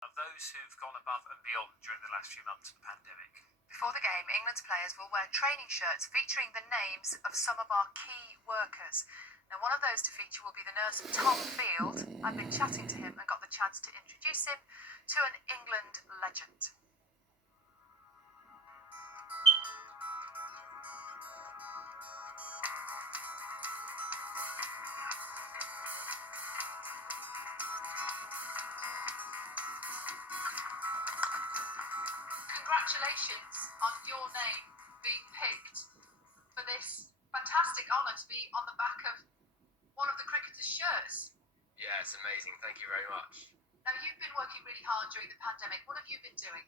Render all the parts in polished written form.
of those who've gone above and beyond during the last few months of the pandemic. Before the game, England's players will wear training shirts featuring the names of some of our key workers. Now, one of those to feature will be the nurse Tom Field. I've been chatting to him and got the chance to introduce him to an England legend. Congratulations on your name being picked for this fantastic honour to be on the back of one of the cricketers' shirts. Yeah, it's amazing. Thank you very much. Now, you've been working really hard during the pandemic. What have you been doing?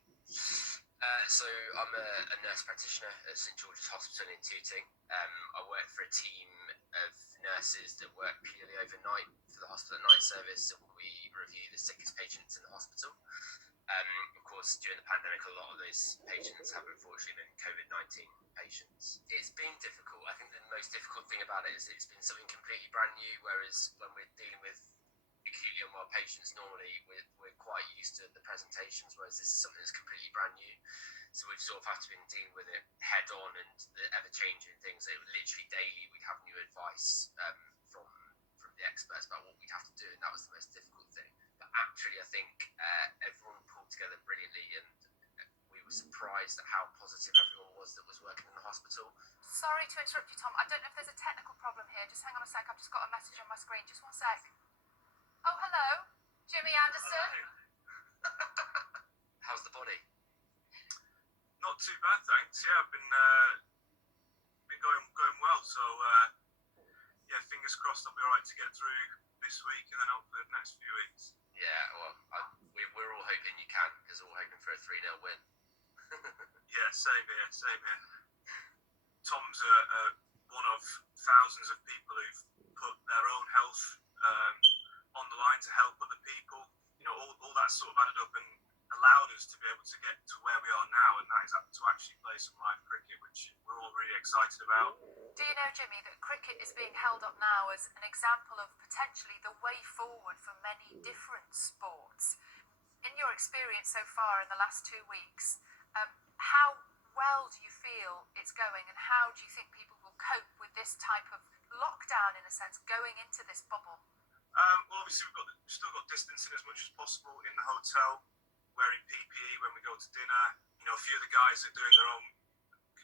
So I'm a nurse practitioner at St George's Hospital in Tooting. I work for a team of nurses that work purely overnight for the hospital night service, and we review the sickest patients in the hospital. Of course, during the pandemic, a lot of those patients have unfortunately been COVID-19 patients. It's been difficult. I think the most difficult thing about it is it's been something completely brand new, whereas when we're dealing with acutely unwell patients, normally we're quite used to the presentations, whereas this is something that's completely brand new. So we've sort of had to been dealing with it head on, and the ever-changing things. It literally daily we'd have new advice from the experts about what we'd have to do, and that was the most difficult thing. But actually, I think everyone pulled together brilliantly, and we were surprised at how positive everyone was that was working in the hospital. Sorry to interrupt you, Tom. I don't know if there's a technical problem here. Just hang on a sec. I've just got a message on my screen. Just one sec. Oh, hello. Jimmy Anderson. How's the body? Not too bad, thanks. Yeah, I've been going well. So yeah, fingers crossed I'll be alright to get through this week and then hopefully the next few weeks. Yeah, well, we're all hoping you can, because we're all hoping for a 3-0 win. Yeah, same here. Tom's one of thousands of people who've put their own health on the line to help other people. You know, all that sort of added up and allowed us to be able to get to where we are now, and that is to actually play some live cricket, which we're all really excited about. Do you know, Jimmy, that cricket is being held up now as an example of potentially the way forward for many different sports? In your experience so far in the last 2 weeks, how well do you feel it's going, and how do you think people will cope with this type of lockdown, in a sense, going into this bubble? Well, obviously we've still got distancing as much as possible in the hotel, wearing PPE when we go to dinner. You know, a few of the guys are doing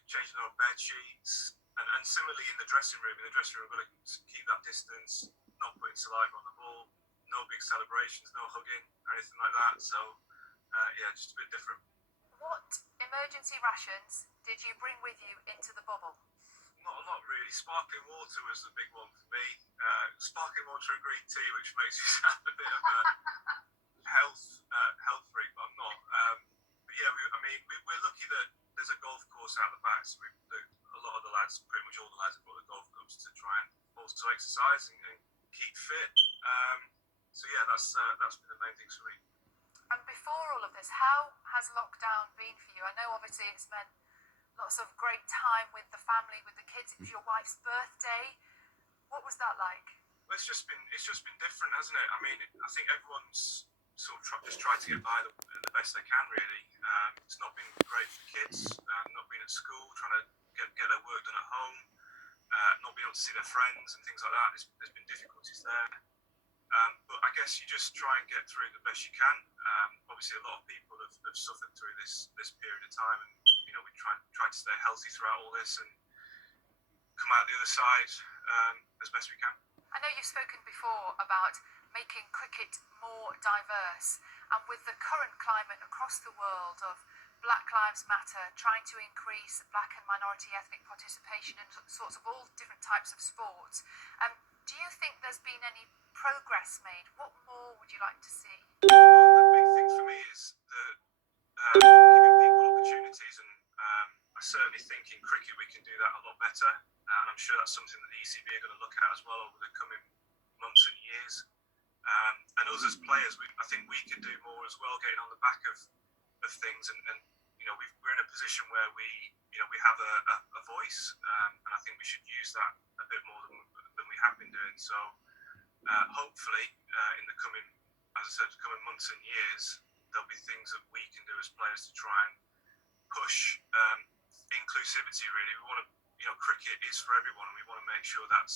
changing their own bed sheets, and similarly in the dressing room. In the dressing room, we've got to keep that distance, not putting saliva on the ball, no big celebrations, no hugging or anything like that. So yeah, just a bit different. What emergency rations did you bring with you into the bubble? Not really. Sparkling water was the big one for me. Sparkling water and green tea, which makes me sound a bit of a health freak, but I'm not. But yeah, we're lucky that there's a golf course out the back, so a lot of the lads, pretty much all the lads, have got the golf clubs to try and also exercise and keep fit. So yeah, that's been the main things for me. And before all of this, how has lockdown been for you? I know obviously it's meant lots of great time with the family, with the kids. It was your wife's birthday. What was that like? Well, it's just been different, hasn't it? I mean, I think everyone's sort of just tried to get by the best they can, really. It's not been great for kids, not being at school, trying to get their work done at home, not being able to see their friends and things like that. There's been difficulties there. But I guess you just try and get through the best you can. Obviously, a lot of people have suffered through this period of time, and you know, we try to stay healthy throughout all this and come out the other side as best we can. I know you've spoken before about making cricket more diverse, and with the current climate across the world of Black Lives Matter, trying to increase black and minority ethnic participation in sorts of all different types of sports, do you think there's been any progress made? What more would you like to see? Well, the big thing for me is giving people opportunities, and I certainly think in cricket we can do that a lot better, and I'm sure that's something that the ECB are going to look at as well over the coming months and years. And us as players, I think we can do more as well, getting on the back of things, and you know, we're in a position where we have a voice, and I think we should use that a bit more than we have been doing. So hopefully in the coming months and years, there'll be things that we can do as players to try and push inclusivity. Really, we want to, cricket is for everyone, and we want to make sure that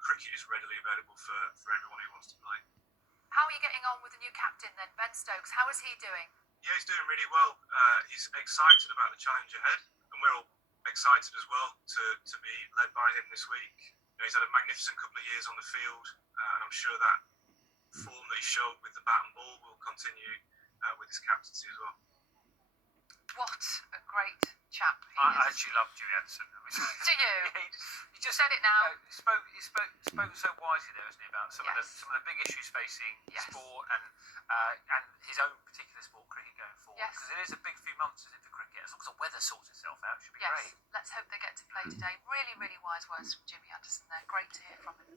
cricket is readily available for everyone who wants to play. How are you getting on with the new captain then, Ben Stokes? How is he doing? Yeah, he's doing really well. He's excited about the challenge ahead, and we're all excited as well to be led by him this week. He's had a magnificent couple of years on the field. I'm sure that form that he showed with the bat and ball will continue with his captaincy as well. What a great chap he I is. actually love Jimmy Anderson. Do you? He just Said it now. He spoke so wisely there, isn't he, about some Yes. of the big issues facing Yes. sport and his own particular sport, cricket, going forward. Yes. Because it is a big few months, isn't it, for cricket? As long as the weather sorts itself out, it should be Yes, great. let's hope they get to play today. Really, really wise words from Jimmy Anderson there. Great to hear from him.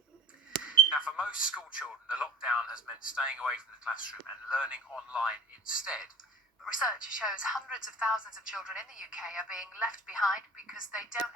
Now, for most school children, the lockdown has meant staying away from the classroom and learning online instead. But research shows hundreds of thousands of children in the UK are being left behind because they don't